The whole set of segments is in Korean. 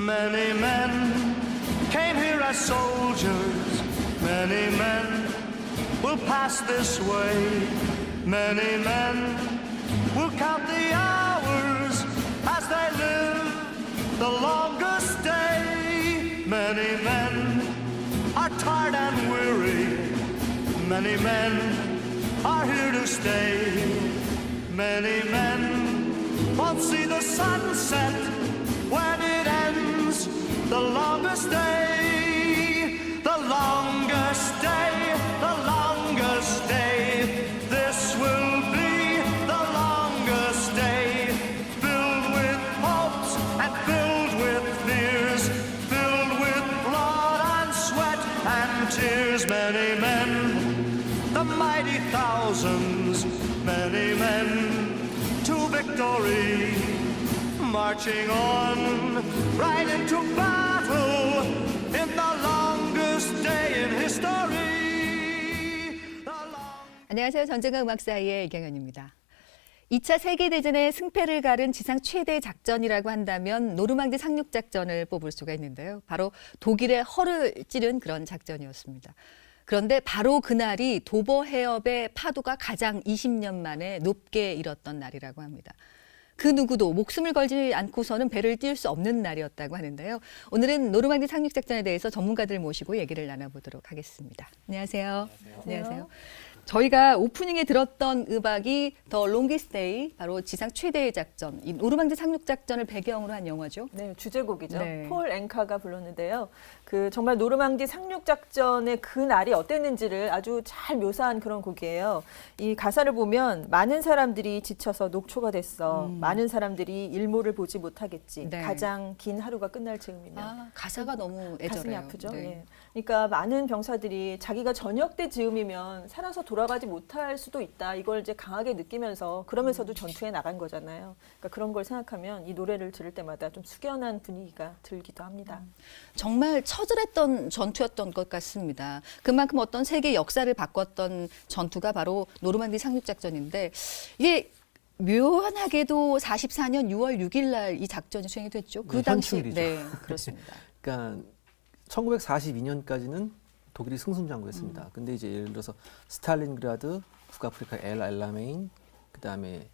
Many men came here as soldiers. Many men will pass this way. Many men will count the hours as they live the longest day. Many men are tired and weary. Many men are here to stay. Many men won't see the sunset when it ends. The longest day, the longest day, the longest day. This will be the longest day, filled with hopes and filled with fears, filled with blood and sweat and tears. Many men, the mighty thousands, many men to victory, marching on right into battle in the longest day in history. 안녕하세요. 전쟁과 음악 사이의 이경현입니다. 2차 세계대전의 승패를 가른 지상 최대 작전이라고 한다면 노르망디 상륙작전을 뽑을 수가 있는데요. 바로 독일의 허를 찌른 그런 작전이었습니다. 그런데 바로 그날이 도버 해협의 파도가 가장 20년 만에 높게 일었던 날이라고 합니다. 그 누구도 목숨을 걸지 않고서는 배를 띄울 수 없는 날이었다고 하는데요. 오늘은 노르망디 상륙작전에 대해서 전문가들 모시고 얘기를 나눠보도록 하겠습니다. 안녕하세요. 안녕하세요. 저희가 오프닝에 들었던 음악이 더 롱기스트 데이, 바로 지상 최대의 작전, 이 노르망디 상륙작전을 배경으로 한 영화죠. 네, 주제곡이죠. 네. 폴 앵카가 불렀는데요. 정말 노르망디 상륙작전의 그 날이 어땠는지를 아주 잘 묘사한 그런 곡이에요. 이 가사를 보면 많은 사람들이 지쳐서 녹초가 됐어. 많은 사람들이 일몰을 보지 못하겠지. 네. 가장 긴 하루가 끝날 즈음이면. 가사가 너무 애절해요. 가슴이 아프죠. 네. 예. 그러니까 많은 병사들이 자기가 저녁 때 즈음이면 살아서 돌아가지 못할 수도 있다. 이걸 이제 강하게 느끼면서 그러면서도 전투에 나간 거잖아요. 그러니까 그런 걸 생각하면 이 노래를 들을 때마다 좀 숙연한 분위기가 들기도 합니다. 정말 처절했던 전투였던 것 같습니다. 그만큼 어떤 세계 역사를 바꿨던 전투가 바로 노르망디 상륙작전인데, 이게 묘하게도 44년 6월 6일 날 이 작전이 수행이 됐죠. 그 네, 당시 현충일이죠. 네, 그렇습니다. 그러니까 1942년까지는 독일이 승승장구했습니다. 근데 이제 예를 들어서 스탈린그라드, 북아프리카 엘 알라메인, 그다음에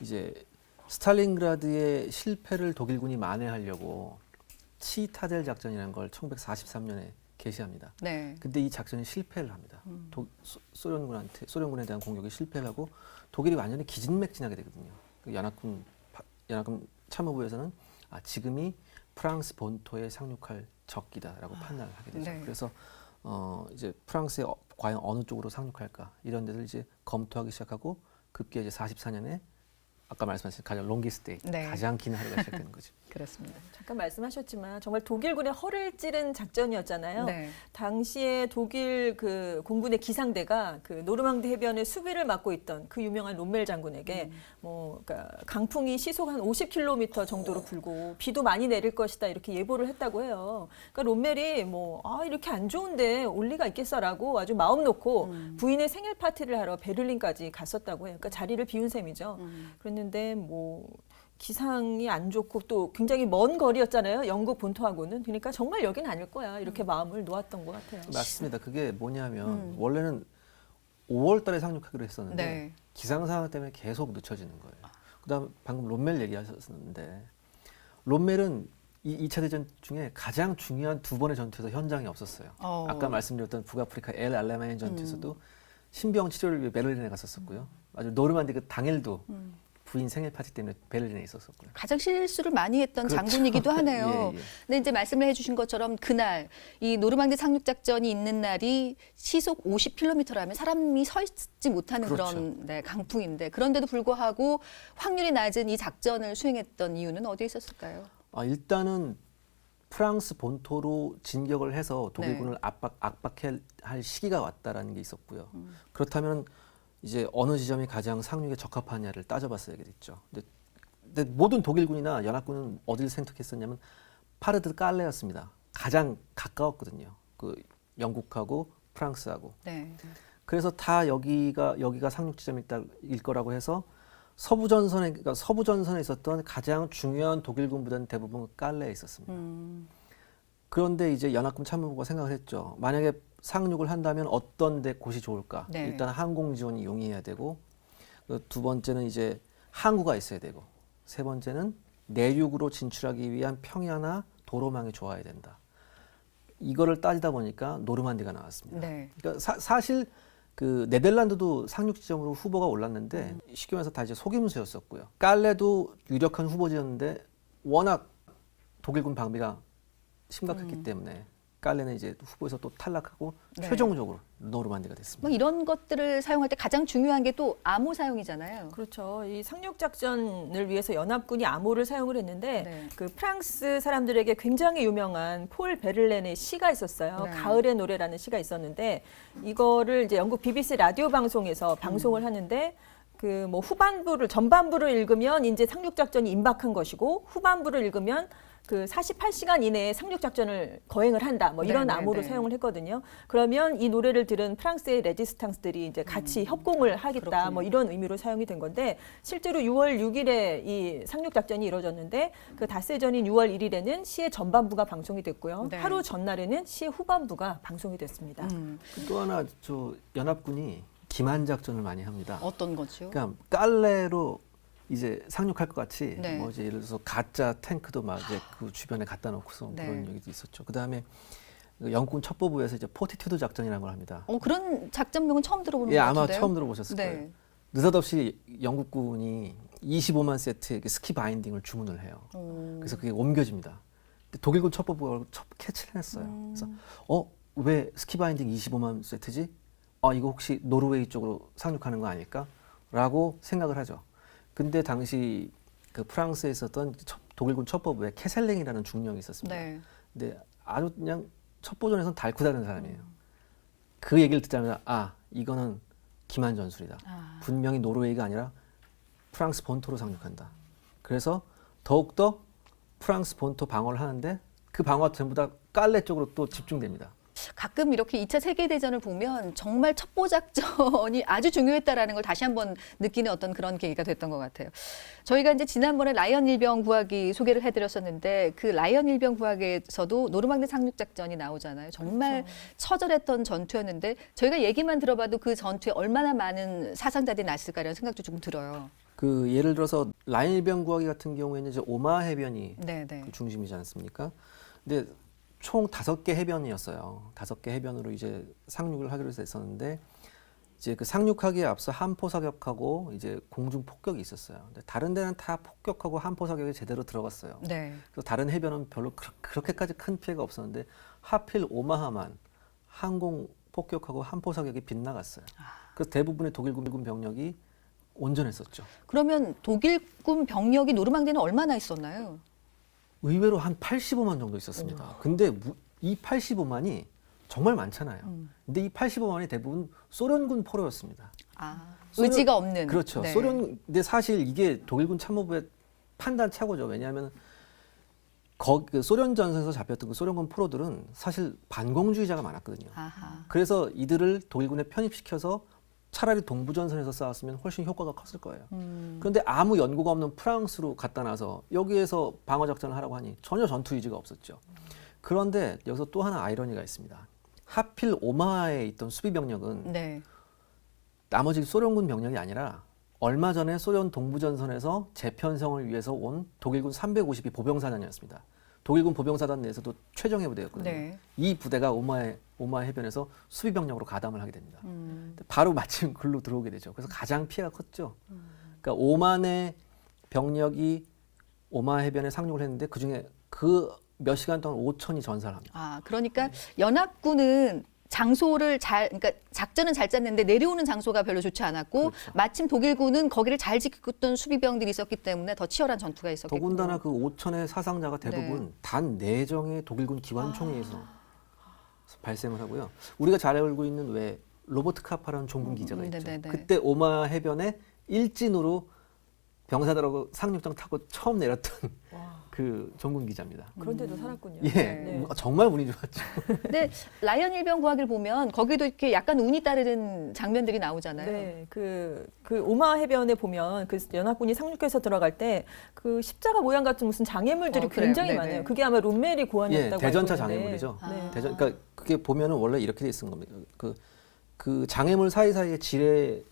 이제 스탈린그라드의 실패를 독일군이 만회하려고 치타델 작전이라는 걸 1943년에 개시합니다. 네. 근데 이 작전이 실패를 합니다. 소련군에 대한 공격이 실패를 하고 독일이 완전히 기진맥진하게 되거든요. 그 연합군 참모부에서는 지금이 프랑스 본토에 상륙할 적기다라고 판단을 하게 되죠. 네. 그래서 이제 프랑스에 과연 어느 쪽으로 상륙할까 이런 데를 이제 검토하기 시작하고 급기야 이제 44년에 아까 말씀하신 가장 롱기스트 데이, 네. 가장 긴 하루가 시작되는 거죠. 그렇습니다. 잠깐 말씀하셨지만 정말 독일군의 허를 찌른 작전이었잖아요. 네. 당시에 독일 그 공군의 기상대가 그 노르망디 해변의 수비를 맡고 있던 그 유명한 롬멜 장군에게 그러니까 강풍이 시속 한 50km 정도로 불고 비도 많이 내릴 것이다 이렇게 예보를 했다고 해요. 그러니까 롬멜이 이렇게 안 좋은데 올 리가 있겠어라고 아주 마음 놓고 부인의 생일 파티를 하러 베를린까지 갔었다고 해요. 그러니까 자리를 비운 셈이죠. 그랬는데 기상이 안 좋고 또 굉장히 먼 거리였잖아요. 영국 본토하고는. 그러니까 정말 여긴 아닐 거야. 이렇게 마음을 놓았던 것 같아요. 맞습니다. 그게 뭐냐면 원래는 5월 달에 상륙하기로 했었는데 네. 기상 상황 때문에 계속 늦춰지는 거예요. 그다음 방금 롬멜 얘기하셨는데 롬멜은 이 2차 대전 중에 가장 중요한 두 번의 전투에서 현장에 없었어요. 아까 말씀드렸던 북아프리카 엘 알라메인 전투에서도 신병 치료를 위해 베를린에 갔었었고요. 아주 노르만디 그 당일도 부인 생일 파티 때문에 베를린에 있었었고요. 가장 실수를 많이 했던 그렇죠. 장군이기도 하네요. 예, 예. 근데 이제 말씀을 해주신 것처럼 그날 이 노르망디 상륙작전이 있는 날이 시속 50km라면 사람이 서 있지 못하는 그렇죠. 그런 네, 강풍인데, 그런데도 불구하고 확률이 낮은 이 작전을 수행했던 이유는 어디에 있었을까요? 일단은 프랑스 본토로 진격을 해서 독일군을 네. 압박할 시기가 왔다라는 게 있었고요. 그렇다면 이제 어느 지점이 가장 상륙에 적합하냐를 따져봤어야겠죠. 근데 모든 독일군이나 연합군은 어디를 선택했었냐면 파르드 깔레였습니다. 가장 가까웠거든요. 그 영국하고 프랑스하고. 네. 그래서 다 여기가 상륙 지점일 거라고 해서 그러니까 서부 전선에 있었던 가장 중요한 독일군 부대는 대부분 깔레에 있었습니다. 그런데 이제 연합군 참모부가 생각을 했죠. 만약에 상륙을 한다면 어떤 데 곳이 좋을까? 네. 일단 항공 지원이 용이해야 되고, 두 번째는 이제 항구가 있어야 되고, 세 번째는 내륙으로 진출하기 위한 평야나 도로망이 좋아야 된다. 이거를 따지다 보니까 노르만디가 나왔습니다. 네. 그러니까 사실 그 네덜란드도 상륙 지점으로 후보가 올랐는데 쉽게 말해서 다 이제 속임수였었고요. 깔레도 유력한 후보지였는데 워낙 독일군 방비가 심각했기 때문에 깔레는 이제 후보에서 또 탈락하고 네. 최종적으로 노르만디가 됐습니다. 뭐 이런 것들을 사용할 때 가장 중요한 게 또 암호 사용이잖아요. 그렇죠. 이 상륙 작전을 위해서 연합군이 암호를 사용을 했는데 네. 그 프랑스 사람들에게 굉장히 유명한 폴 베를렌의 시가 있었어요. 네. 가을의 노래라는 시가 있었는데 이거를 이제 영국 BBC 라디오 방송에서 방송을 하는데 그 뭐 전반부를 읽으면 이제 상륙 작전이 임박한 것이고 후반부를 읽으면 그 48시간 이내에 상륙 작전을 거행을 한다. 뭐 이런 네, 암호를 네. 사용을 했거든요. 그러면 이 노래를 들은 프랑스의 레지스탕스들이 이제 같이 협공을 하겠다. 그렇군요. 뭐 이런 의미로 사용이 된 건데 실제로 6월 6일에 이 상륙 작전이 이루어졌는데 그 닷새 전인 6월 1일에는 시의 전반부가 방송이 됐고요. 네. 하루 전날에는 시의 후반부가 방송이 됐습니다. 또 하나 저 연합군이 기만 작전을 많이 합니다. 어떤 거죠? 그러니까 깔레로 이제 상륙할 것 같이 네. 뭐 이제 예를 들어서 가짜 탱크도 막 이제 그 주변에 갖다 놓고서 네. 그런 얘기도 있었죠. 그다음에 영군 첩보부에서 이제 포티튜드 작전이라는 걸 합니다. 그런 작전명은 처음 들어보는 예, 것 아마 같은데요. 처음 들어보셨을 거예요. 네. 느닷없이 영국군이 25만 세트의 스키 바인딩을 주문을 해요. 그래서 그게 옮겨집니다. 근데 독일군 첩보부가 캐치를 했어요. 그래서 왜 스키 바인딩 25만 세트지? 이거 혹시 노르웨이 쪽으로 상륙하는 거 아닐까? 라고 생각을 하죠. 근데 당시 그 프랑스에 있었던 독일군 첩보부에 캐셀링이라는 중령이 있었습니다. 네. 근데 아주 그냥 첩보전에서는 달쿠다른 사람이에요. 그 얘기를 듣자마자 이거는 기만 전술이다. 분명히 노르웨이가 아니라 프랑스 본토로 상륙한다. 그래서 더욱더 프랑스 본토 방어를 하는데 그 방어가 전부 다 깔레 쪽으로 또 집중됩니다. 가끔 이렇게 2차 세계대전을 보면 정말 첩보작전이 아주 중요했다라는 걸 다시 한번 느끼는 어떤 그런 계기가 됐던 것 같아요. 저희가 이제 지난번에 라이언 일병 구하기 소개를 해드렸었는데 그 라이언 일병 구하기에서도 노르망디 상륙작전이 나오잖아요. 정말 그렇죠. 처절했던 전투였는데 저희가 얘기만 들어봐도 그 전투에 얼마나 많은 사상자들이 났을까라는 생각도 조금 들어요. 그 예를 들어서 라인 일병 구하기 같은 경우에는 이제 오마 해변이 네네. 그 중심이지 않습니까? 근데 총 5개 해변이었어요. 5개 해변으로 이제 상륙을 하기로 했었는데 이제 그 상륙하기에 앞서 함포 사격하고 이제 공중 폭격이 있었어요. 근데 다른 데는 다 폭격하고 함포 사격이 제대로 들어갔어요. 네. 그래서 다른 해변은 별로 그렇게까지 큰 피해가 없었는데 하필 오마하만 항공 폭격하고 함포 사격이 빗나갔어요. 그래서 대부분의 독일군 병력이 온전했었죠. 그러면 독일군 병력이 노르망디는 얼마나 있었나요? 의외로 한 85만 정도 있었습니다. 근데 이 85만이 정말 많잖아요. 근데 이 85만이 대부분 소련군 포로였습니다. 의지가 없는. 그렇죠. 네. 근데 사실 이게 독일군 참모부의 판단 착오죠. 왜냐하면 그 소련 전선에서 잡혔던 그 소련군 포로들은 사실 반공주의자가 많았거든요. 아하. 그래서 이들을 독일군에 편입시켜서 차라리 동부전선에서 싸웠으면 훨씬 효과가 컸을 거예요. 그런데 아무 연고가 없는 프랑스로 갖다 놔서 여기에서 방어작전을 하라고 하니 전혀 전투 의지가 없었죠. 그런데 여기서 또 하나 아이러니가 있습니다. 하필 오마하에 있던 수비병력은 네. 나머지 소련군 병력이 아니라 얼마 전에 소련 동부전선에서 재편성을 위해서 온 독일군 350이 보병사단이었습니다. 독일군 보병사단 내에서도 최정예 부대였거든요. 네. 이 부대가 오마 해변에서 수비병력으로 가담을 하게 됩니다. 바로 마침 글로 들어오게 되죠. 그래서 가장 피해가 컸죠. 그러니까 5만의 병력이 오마 해변에 상륙을 했는데 그중에 그 몇 시간 동안 5천이 전사를 합니다. 그러니까 연합군은 그러니까 작전은 잘 짰는데 내려오는 장소가 별로 좋지 않았고 그렇죠. 마침 독일군은 거기를 잘 지켰던 수비병들이 있었기 때문에 더 치열한 전투가 있었겠군요. 더군다나 그 5천의 사상자가 대부분 단 4정의 독일군 기관총에 의해서 발생을 하고요. 우리가 잘 알고 있는 왜 로버트 카파라는 종군 기자가 있죠. 네네네. 그때 오마 해변에 일진으로 병사들하고 상륙장 타고 처음 내렸던 와, 그 종군 기자입니다. 그런데도 살았군요. 예, 네. 정말 운이 좋았죠. 근데 라이언 일병 구하기를 보면 거기도 이렇게 약간 운이 따르는 장면들이 나오잖아요. 네, 그 오마 해변에 보면 그 연합군이 상륙해서 들어갈 때 그 십자가 모양 같은 무슨 장애물들이 그래요? 굉장히 네네. 많아요. 그게 아마 롬멜이 예, 고안했다고 대전차 알고 있는데. 장애물이죠. 네. 대전, 그러니까 그게 보면은 원래 이렇게 돼 있는 겁니다. 그 장애물 사이사이에 지뢰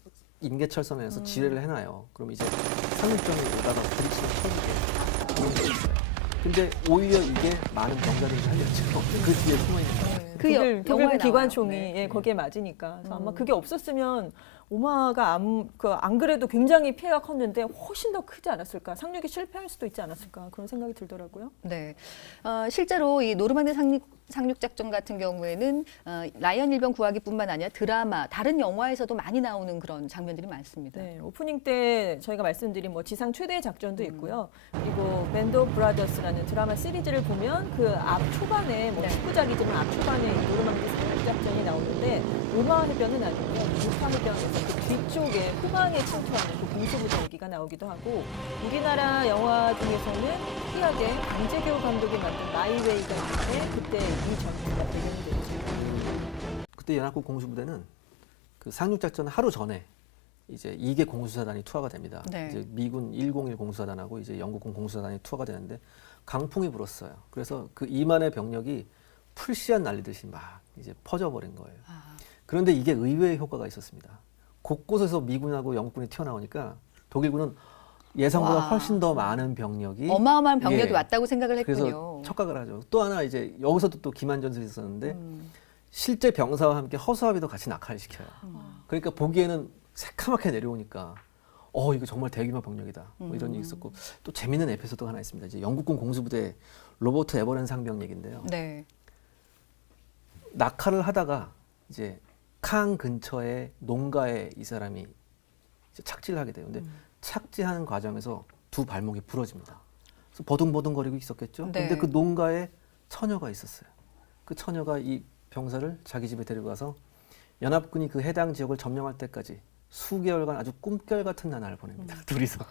임계철선에서 지뢰를 해놔요. 그럼 이제 상륙정이 오다가 부딪히면 터지게 그런 게 있어요. 근데 오히려 이게 많은 병자들이 살렸죠. 그 뒤에 숨어 있는 거예요. 그 영화에 독일군 기관총이 나와요. 예, 거기에 맞으니까. 그래서 아마 그게 없었으면 오마가 안 그래도 굉장히 피해가 컸는데 훨씬 더 크지 않았을까. 상륙이 실패할 수도 있지 않았을까. 그런 생각이 들더라고요. 네. 실제로 이 노르망디 상륙 작전 같은 경우에는 라이언 일병 구하기뿐만 아니라 드라마, 다른 영화에서도 많이 나오는 그런 장면들이 많습니다. 네, 오프닝 때 저희가 말씀드린 뭐 지상 최대 작전도 있고요. 그리고 밴드 오브 브라더스라는 드라마 시리즈를 보면 그 앞 초반에 뭐 네. 19작이지만 앞 초반에 이 노르망디 상륙 작전이 나오는데 로마 해변은 아니고요. 루파 해변에서 그 뒤쪽에 후방에 침투하는 그 공수부대 얘기가 나오기도 하고 우리나라 영화 중에서는 특이하게 강재규 감독이 만든 마이웨이가 있는데 그때 이 전투가 배경이 되죠. 그때 연합국 공수부대는 그 상륙작전 하루 전에 이제 2개 공수사단이 투하가 됩니다. 네. 이제 미군 101 공수사단하고 이제 영국군 공수사단이 투하가 되는데 강풍이 불었어요. 그래서 그 2만의 병력이 풀씨앗 날리듯이 막 이제 퍼져버린 거예요. 그런데 이게 의외의 효과가 있었습니다. 곳곳에서 미군하고 영국군이 튀어나오니까 독일군은 예상보다 와. 훨씬 더 많은 병력이 어마어마한 병력이 예. 왔다고 생각을 그래서 했군요. 척각을 하죠. 또 하나 이제 여기서도 또 기만전술이 있었는데 실제 병사와 함께 허수아비도 같이 낙하를 시켜요. 그러니까 보기에는 새카맣게 내려오니까 이거 정말 대규모 병력이다. 뭐 이런 얘기 있었고 또 재밌는 에피소드가 하나 있습니다. 이제 영국군 공수부대 로버트 에버런 상병 얘기인데요. 네. 낙하를 하다가 이제 칸 근처에 농가에 이 사람이 이제 착지를 하게 돼요. 근데 착지하는 과정에서 두 발목이 부러집니다. 그래서 버둥버둥거리고 있었겠죠. 네. 근데 그 농가에 처녀가 있었어요. 그 처녀가 이 병사를 자기 집에 데리고 가서 연합군이 그 해당 지역을 점령할 때까지 수개월간 아주 꿈결 같은 나날을 보냅니다. 둘이서.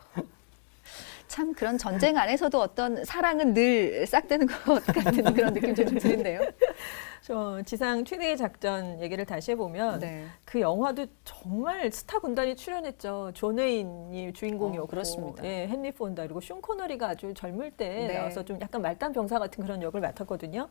참 그런 전쟁 안에서도 어떤 사랑은 늘 싹드는 것 같은 그런 느낌이 좀 드는데요. 저 지상 최대의 작전 얘기를 다시 해보면 네. 그 영화도 정말 스타 군단이 출연했죠. 존 웨인이 주인공이었고, 그렇습니다. 예, 헨리 폰다 그리고 숀 코너리가 아주 젊을 때 네. 나와서 좀 약간 말단 병사 같은 그런 역을 맡았거든요.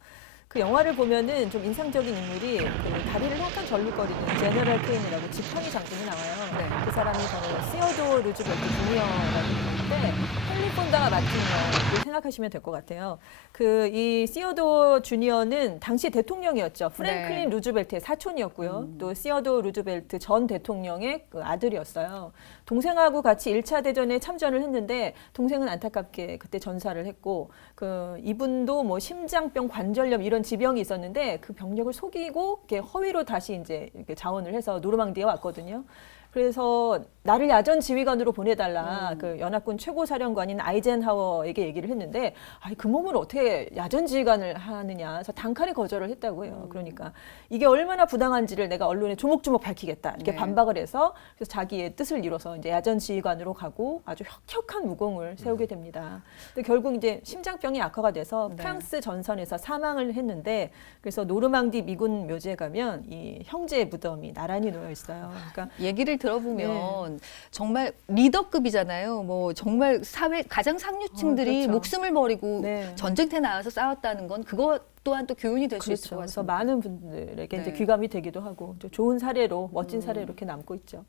그 영화를 보면은 좀 인상적인 인물이 그 다리를 약간 절룩거리는 제너럴 케인이라고 지팡이 장군이 나와요. 네. 그 사람이 바로 시어도어 루즈벨트 주니어라는 분인데 헨리 폰다가 맡은 역을 생각하시면 될 것 같아요. 그 이 시어도어 주니어는 당시 대통령이었죠. 프랭클린 네. 루즈벨트의 사촌이었고요. 또 시어도어 루즈벨트 전 대통령의 그 아들이었어요. 동생하고 같이 1차 대전에 참전을 했는데 동생은 안타깝게 그때 전사를 했고 그 이분도 뭐 심장병 관절염 이런 지병이 있었는데 그 병력을 속이고 이렇게 허위로 다시 이제 이렇게 자원을 해서 노르망디에 왔거든요. 그래서 나를 야전 지휘관으로 보내달라 그 연합군 최고 사령관인 아이젠하워에게 얘기를 했는데 그 몸을 어떻게 야전 지휘관을 하느냐 그래서 단칼에 거절을 했다고 해요. 그러니까 이게 얼마나 부당한지를 내가 언론에 조목조목 밝히겠다 이렇게 네. 반박을 해서 그래서 자기의 뜻을 이뤄서 이제 야전 지휘관으로 가고 아주 혁혁한 무공을 세우게 됩니다. 근데 결국 이제 심장병이 악화가 돼서 네. 프랑스 전선에서 사망을 했는데 그래서 노르망디 미군 묘지에 가면 이 형제의 무덤이 나란히 놓여 있어요. 그러니까 얘기를 들어보면 정말 리더급이잖아요. 뭐 정말 사회 가장 상류층들이 그렇죠. 목숨을 버리고 네. 전쟁터에 나와서 싸웠다는 건 그것 또한 또 교훈이 될 수 있을 것 그렇죠. 그래서 같습니다. 많은 분들에게 이제 네. 귀감이 되기도 하고 또 좋은 사례로 멋진 사례로 이렇게 남고 있죠.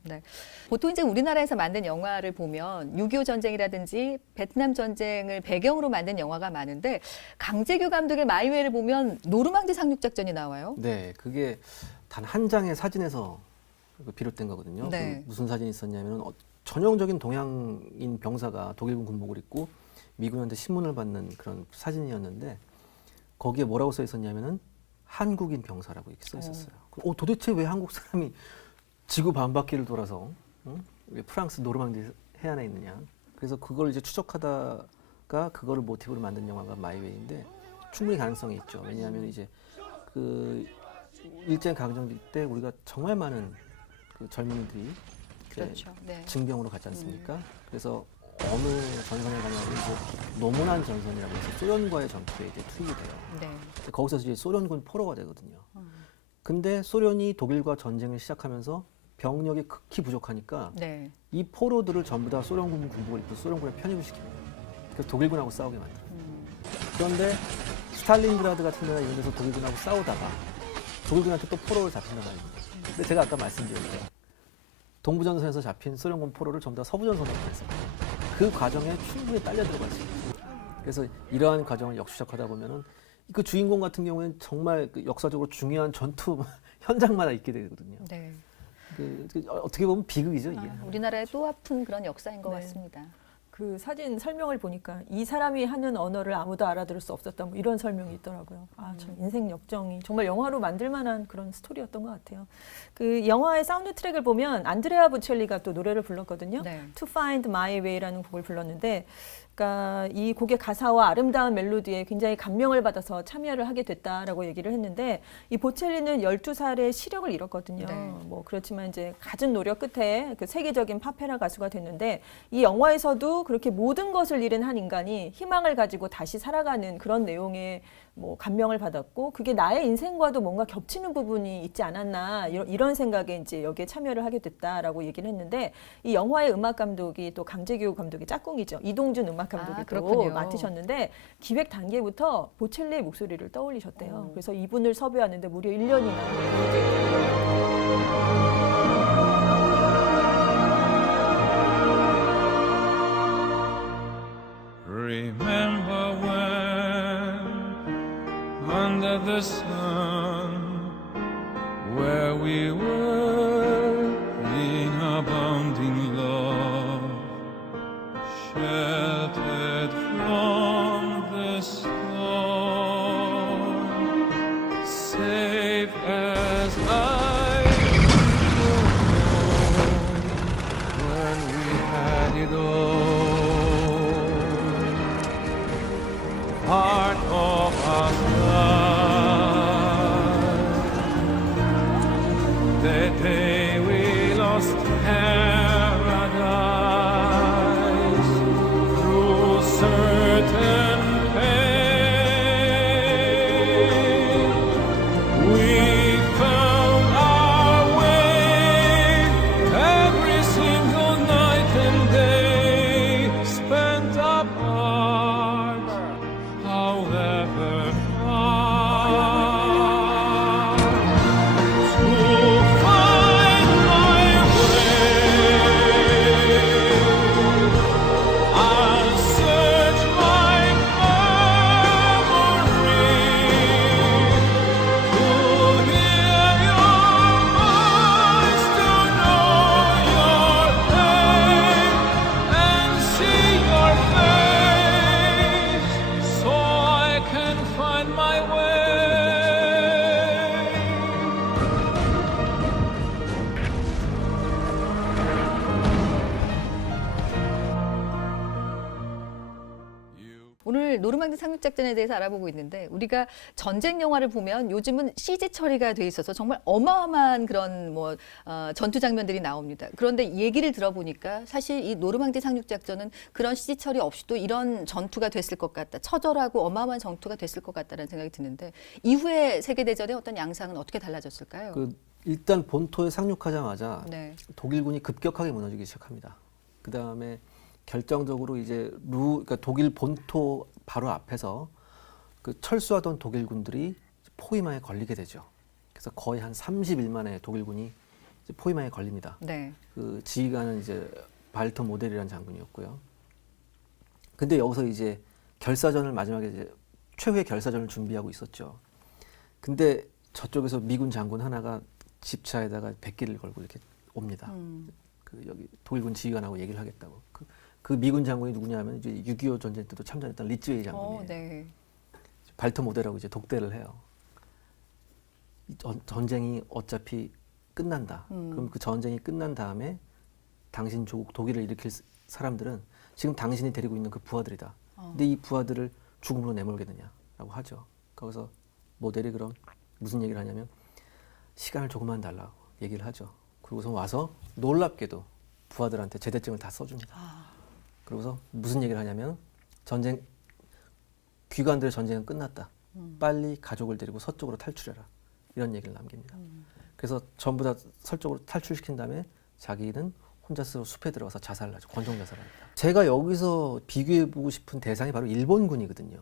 보통 이제 우리나라에서 만든 영화를 보면 6.25 전쟁이라든지 베트남 전쟁을 배경으로 만든 영화가 많은데 강재규 감독의 마이웨이를 보면 노르망디 상륙 작전이 나와요. 네, 그게 단 한 장의 사진에서 비롯된 거거든요. 네. 그 무슨 사진이 있었냐면 전형적인 동양인 병사가 독일군 군복을 입고 미군한테 신문을 받는 그런 사진이었는데 거기에 뭐라고 써 있었냐면은 한국인 병사라고 이렇게 써 있었어요. 도대체 왜 한국 사람이 지구 반바퀴를 돌아서 왜 프랑스 노르망디 해안에 있느냐? 그래서 그걸 이제 추적하다가 그거를 모티브로 만든 영화가 마이웨이인데 충분히 가능성이 있죠. 왜냐하면 이제 그 일제 강점기 때 우리가 정말 많은 그 젊은이들이 이제 그렇죠. 네. 징병으로 갔지 않습니까? 그래서 어느 전선에 가냐면 이제 노무난 전선이라고 해서 소련과의 전투에 이제 투입이 돼요. 네. 거기서 이제 소련군 포로가 되거든요. 근데 소련이 독일과 전쟁을 시작하면서 병력이 극히 부족하니까 네. 이 포로들을 전부 다 소련군 군복을 입고 소련군에 편입을 시킵니다. 그래서 독일군하고 싸우게 만들어요. 그런데 스탈린그라드 같은 데나 이런 데서 독일군하고 싸우다가 독일군한테 또 포로를 잡힌단 말입니다. 근데 제가 아까 말씀드린 대로 동부전선에서 잡힌 소련군 포로를 전부 다 서부전선으로 보냈어요. 그 과정에 충분히 딸려 들어가 있습니다. 그래서 이러한 과정을 역추적하다 보면은 그 주인공 같은 경우에는 정말 그 역사적으로 중요한 전투 현장마다 있게 되거든요. 네. 어떻게 보면 비극이죠, 이게. 우리나라의 또 아픈 그런 역사인 것 네. 같습니다. 그 사진 설명을 보니까 이 사람이 하는 언어를 아무도 알아들을 수 없었다 뭐 이런 설명이 있더라고요. 아, 참 인생 역정이 정말 영화로 만들 만한 그런 스토리였던 것 같아요. 그 영화의 사운드 트랙을 보면 안드레아 보첼리가 또 노래를 불렀거든요. 네. To Find My Way라는 곡을 불렀는데, 그러니까 이 곡의 가사와 아름다운 멜로디에 굉장히 감명을 받아서 참여를 하게 됐다라고 얘기를 했는데, 이 보첼리는 12살에 시력을 잃었거든요. 네. 뭐 그렇지만 이제 갖은 노력 끝에 그 세계적인 파페라 가수가 됐는데, 이 영화에서도 그렇게 모든 것을 잃은 한 인간이 희망을 가지고 다시 살아가는 그런 내용의 뭐 감명을 받았고, 그게 나의 인생과도 뭔가 겹치는 부분이 있지 않았나 이런 생각에 이제 여기에 참여를 하게 됐다라고 얘기를 했는데, 이 영화의 음악 감독이 또 강재규 감독의 짝꿍이죠. 이동준 음악 감독이 또 그렇군요. 맡으셨는데, 기획 단계부터 보첼리의 목소리를 떠올리셨대요. 그래서 이분을 섭외하는데 무려 1년이나 Remember when under the sun where we were in abounding love, sheltered from the storm, safe as I when we had it all. Part of our life, the day we lost paradise through certain pain, we found our way every single night and day spent apart. However far, to find my way, I'll search my memory to hear your voice, to know your name and see your face, so I can find my way. 오늘 노르망디 상륙작전에 대해서 알아보고 있는데, 우리가 전쟁 영화를 보면 요즘은 CG 처리가 돼 있어서 정말 어마어마한 그런 전투 장면들이 나옵니다. 그런데 얘기를 들어보니까 사실 이 노르망디 상륙작전은 그런 CG 처리 없이도 이런 전투가 됐을 것 같다. 처절하고 어마어마한 전투가 됐을 것 같다는 생각이 드는데, 이후에 세계대전의 어떤 양상은 어떻게 달라졌을까요? 일단 본토에 상륙하자마자 네. 독일군이 급격하게 무너지기 시작합니다. 그 다음에 결정적으로 이제 그러니까 독일 본토 바로 앞에서 그 철수하던 독일군들이 포위망에 걸리게 되죠. 그래서 거의 한 30일만에 독일군이 이제 포위망에 걸립니다. 네. 그 지휘관은 이제 발터 모델이라는 장군이었고요. 근데 여기서 이제 결사전을 마지막에 이제 최후의 결사전을 준비하고 있었죠. 근데 저쪽에서 미군 장군 하나가 집차에다가 백기를 걸고 이렇게 옵니다. 그 여기 독일군 지휘관하고 얘기를 하겠다고. 그 미군 장군이 누구냐면 이제 6.25 전쟁 때도 참전했던 리츠웨이 장군이에요. 네. 발터 모델하고 이제 독대를 해요. 전쟁이 어차피 끝난다. 그럼 그 전쟁이 끝난 다음에 당신 조국 독일을 일으킬 사람들은 지금 당신이 데리고 있는 그 부하들이다. 근데 이 부하들을 죽음으로 내몰겠느냐라고 하죠. 거기서 모델이 그럼 무슨 얘기를 하냐면 시간을 조금만 달라고 얘기를 하죠. 그리고서 와서 놀랍게도 부하들한테 제대증을 다 써줍니다. 그러고서 무슨 얘기를 하냐면 전쟁 귀관들의 전쟁은 끝났다. 빨리 가족을 데리고 서쪽으로 탈출해라. 이런 얘기를 남깁니다. 그래서 전부 다 서쪽으로 탈출시킨 다음에 자기는 혼자서 숲에 들어가서 자살을 하죠. 권총 자살을 합니다. 제가 여기서 비교해보고 싶은 대상이 바로 일본군이거든요.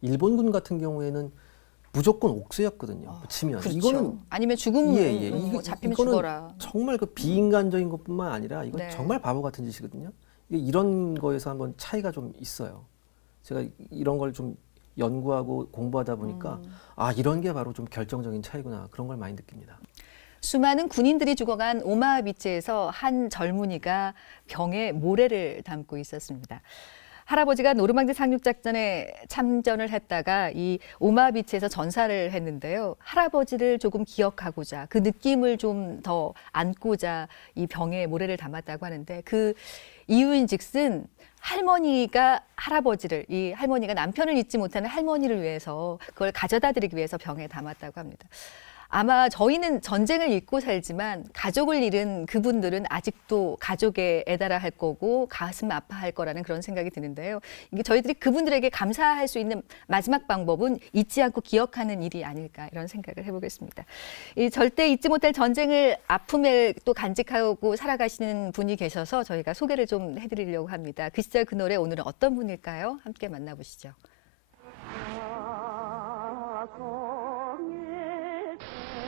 일본군 같은 경우에는 무조건 옥새였거든요. 치면 그렇죠. 이거는 아니면 죽음 잡히면 이거는 죽어라. 정말 그 비인간적인 것뿐만 아니라 이건 네. 정말 바보 같은 짓이거든요. 이런 거에서 한번 차이가 좀 있어요. 제가 이런 걸 좀 연구하고 공부하다 보니까 아 이런 게 바로 좀 결정적인 차이구나 그런 걸 많이 느낍니다. 수많은 군인들이 죽어간 오마하 비치에서 한 젊은이가 병에 모래를 담고 있었습니다. 할아버지가 노르망디 상륙작전에 참전을 했다가 이 오마하 비치에서 전사를 했는데요. 할아버지를 조금 기억하고자 그 느낌을 좀 더 안고자 이 병에 모래를 담았다고 하는데 그 이유인즉슨 할머니가 할아버지를 이 할머니가 남편을 잊지 못하는 할머니를 위해서 그걸 가져다 드리기 위해서 병에 담았다고 합니다. 아마 저희는 전쟁을 잊고 살지만 가족을 잃은 그분들은 아직도 가족에 애달아 할 거고 가슴 아파할 거라는 그런 생각이 드는데요. 이게 저희들이 그분들에게 감사할 수 있는 마지막 방법은 잊지 않고 기억하는 일이 아닐까 이런 생각을 해보겠습니다. 이 절대 잊지 못할 전쟁을 아픔에 또 간직하고 살아가시는 분이 계셔서 저희가 소개를 좀 해드리려고 합니다. 그 시절 그 노래 오늘은 어떤 분일까요? 함께 만나보시죠.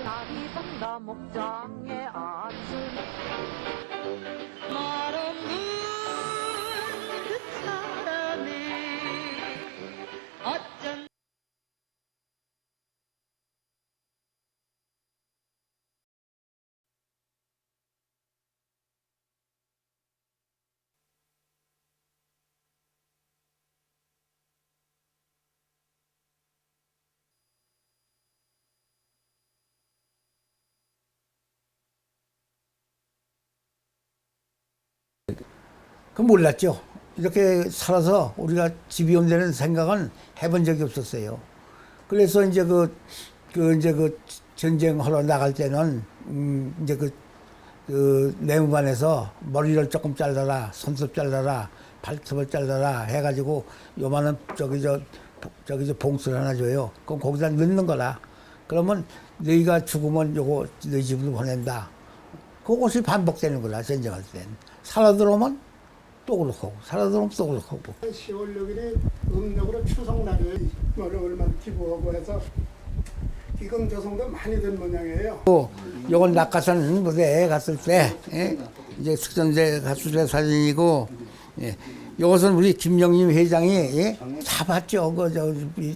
날이 산다 목장의 아침 말 없는 그 사람이 어쩐 그 몰랐죠. 이렇게 살아서 우리가 집이 온다는 생각은 해본 적이 없었어요. 그래서 이제 이제 전쟁하러 나갈 때는 이제 그 내무반에서 머리를 조금 잘라라, 손톱 잘라라, 발톱을 잘라라 해가지고 요만한 저기 저 봉투를 하나 줘요. 그럼 거기다 넣는 거라. 그러면 너희가 죽으면 요거 너희 집으로 보낸다. 그것이 반복되는 거라 전쟁할 땐. 살아 들어오면 또 그렇고 살아 들어오면 또 그렇고. 10월 6일에 음력으로 추석날에 얼마나 기부하고 해서 기금 조성도 많이 된 모양이에요. 요건 낙하산 무대에 갔을 때, 예? 이제 숙전대 갔을 때 사진이고, 예. 요것은 우리 김영림 회장이, 예? 다 봤죠.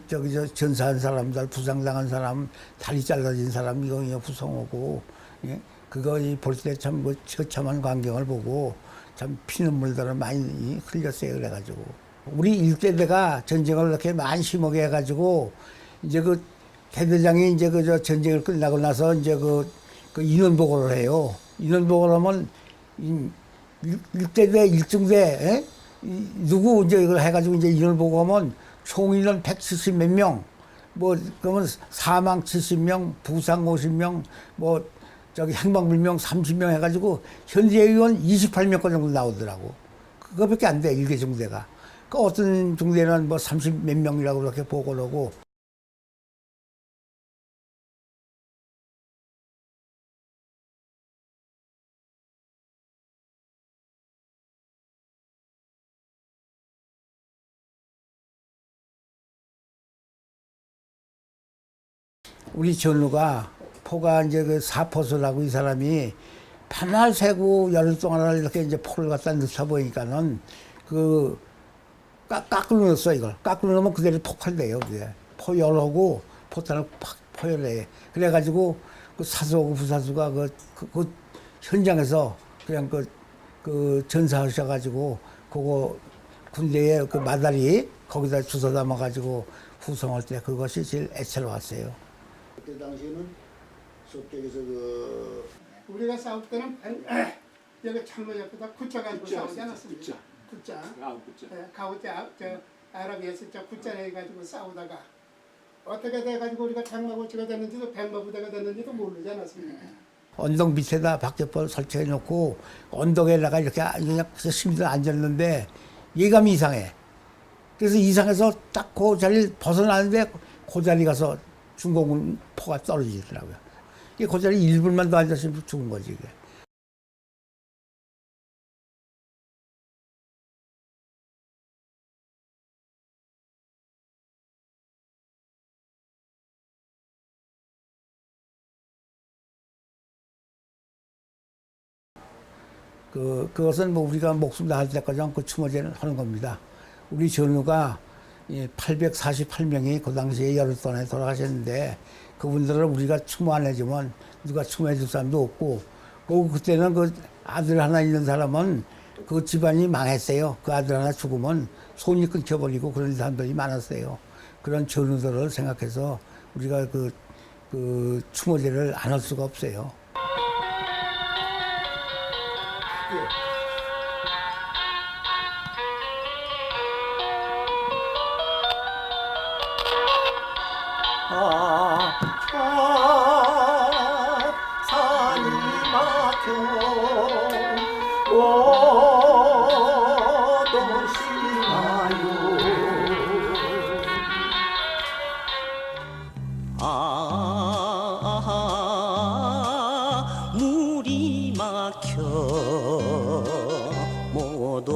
저기 전사한 사람들, 부상당한 사람, 다리 잘라진 사람, 이거 구성하고, 예? 그거 볼 때 참 처참한 광경을 보고, 참 피눈물들을 많이 흘렸어요. 그래가지고. 우리 일대대가 전쟁을 이렇게 많이 심하게 해가지고, 이제 대대장이 이제 저 전쟁을 끝나고 나서 이제 그 인원 보고를 해요. 인원 보고를 하면 일대대, 일중대, 에? 누구 이제 이걸 해가지고 이제 인원 보고하면 총 인원 170 몇 명, 뭐 그러면 사망 70명, 부상 50명, 뭐 저기 행방불명 30명 해가지고 현재 의원 28명 정도 나오더라고. 그거밖에 안 돼, 일개 중대가. 그 어떤 중대는 뭐 30 몇 명이라고 그렇게 보고를 하고. 우리 전우가 포가 이제 그 사포수라고 이 사람이 반날 새고 열흘 동안 이렇게 이제 포를 갖다 넣다 보니까는 깎으로 넣었어 이걸. 깎으로 넣으면 그대로 폭발돼요. 그게. 포열하고 포탄을 팍 포열해. 그래가지고 그 사수하고 부사수가 그 현장에서 그냥 그 전사하셔가지고 그거 군대에 그 마다리 거기다 주워 담아가지고 후송할 때 그것이 제일 애처로웠어요. 그때 당시에는 저쪽에서 우리가 싸울 때는 여기 창문 옆에다 굿자 가지고 싸우지 않았습니까? 굿자. 가우자. 저 아랍에서 저 굿자 해가지고 싸우다가 어떻게 돼가지고 우리가 장마고치가 됐는지도 뱀마부대가 됐는지도 모르지 않았습니까? 언덕 밑에다 박격포를 설치해 놓고 언덕에다가 이렇게 그냥 시민들 앉았는데 예감이 이상해. 그래서 이상해서 딱 그 자리를 벗어나는데 그 자리 가서 중공군 포가 떨어지더라고요. 그 자리 1분만 더 앉았으면 죽은 거지. 이게. 그것은 뭐 우리가 목숨 다할 때까지 그 추모제를 하는 겁니다. 우리 전우가 848명이 그 당시에 여름동안에 돌아가셨는데 그분들을 우리가 추모 안 해주면 누가 추모해 줄 사람도 없고 그때는 그 아들 하나 있는 사람은 그 집안이 망했어요. 그 아들 하나 죽으면 손이 끊겨버리고 그런 사람들이 많았어요. 그런 전우들을 생각해서 우리가 그 추모제를 안 할 수가 없어요. 산이 막혀 오도시나요 물이 막혀 못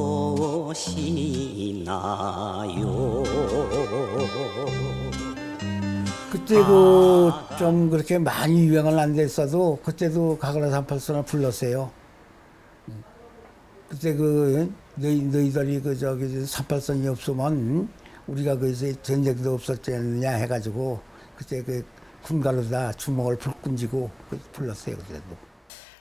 오시나요 그때 좀 그렇게 많이 유행은 안 됐어도 그때도 가거라 383을 불렀어요. 그때 너희들이 383이 없으면 우리가 전쟁도 없었지 않느냐 해가지고 그때 군가로다 주먹을 불끈지고 불렀어요. 그때도.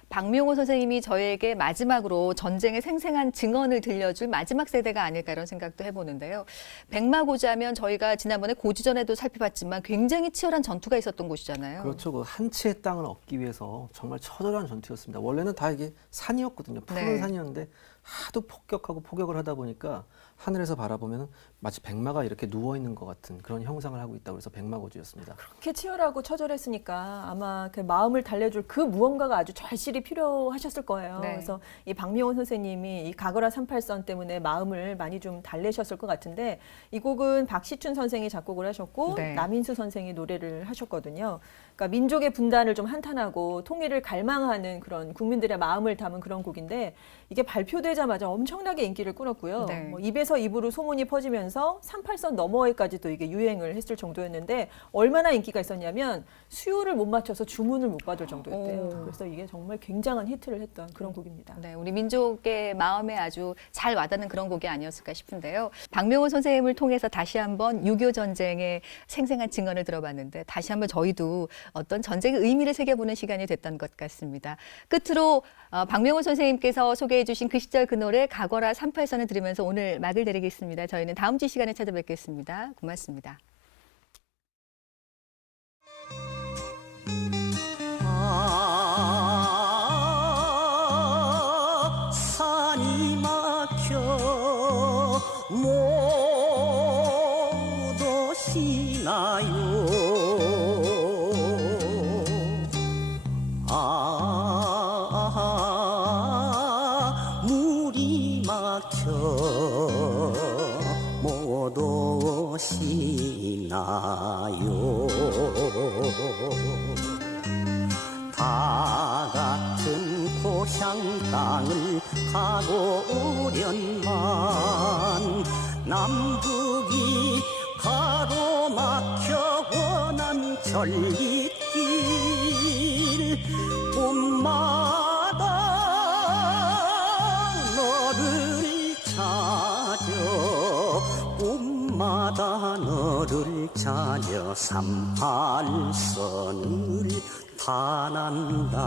박명호 선생님이 저희에게 마지막으로 전쟁의 생생한 증언을 들려줄 마지막 세대가 아닐까 이런 생각도 해보는데요. 백마고지하면 저희가 지난번에 고지전에도 살펴봤지만 굉장히 치열한 전투가 있었던 곳이잖아요. 그렇죠. 그 한 채의 땅을 얻기 위해서 정말 처절한 전투였습니다. 원래는 다 이게 산이었거든요. 푸른 네. 산이었는데 하도 폭격하고 포격을 하다 보니까 하늘에서 바라보면 마치 백마가 이렇게 누워 있는 것 같은 그런 형상을 하고 있다고 해서 백마고지였습니다. 그렇게 치열하고 처절했으니까 아마 그 마음을 달래줄 그 무언가가 아주 절실히 필요하셨을 거예요. 네. 그래서 이 박명호 선생님이 이 가거라 38선 때문에 마음을 많이 좀 달래셨을 것 같은데 이 곡은 박시춘 선생이 작곡을 하셨고 네. 남인수 선생이 노래를 하셨거든요. 그러니까 민족의 분단을 좀 한탄하고 통일을 갈망하는 그런 국민들의 마음을 담은 그런 곡인데 이게 발표되자마자 엄청나게 인기를 끌었고요. 네. 뭐 입에서 입으로 소문이 퍼지면서 38선 너머에까지도 이게 유행을 했을 정도였는데 얼마나 인기가 있었냐면 수요를 못 맞춰서 주문을 못 받을 정도였대요. 오. 그래서 이게 정말 굉장한 히트를 했던 그런 곡입니다. 네, 우리 민족의 마음에 아주 잘 와닿는 그런 곡이 아니었을까 싶은데요. 박명호 선생님을 통해서 다시 한번 6.25 전쟁의 생생한 증언을 들어봤는데 다시 한번 저희도 어떤 전쟁의 의미를 새겨보는 시간이 됐던 것 같습니다. 끝으로 박명호 선생님께서 소개해 주신 그 시절 그 노래 가거라 38선을 들으면서 오늘 막을 내리겠습니다. 저희는 다음 주 시간에 찾아뵙겠습니다. 고맙습니다. 산이 막혀 못 오시나요 물이 막혀 못 오시나요 다 같은 고향 땅을 가고 오련만 남북이 가로막혀 원한 전리길 꿈마다 너를 찾아 꿈마다 너를 찾아 38선을 탄한다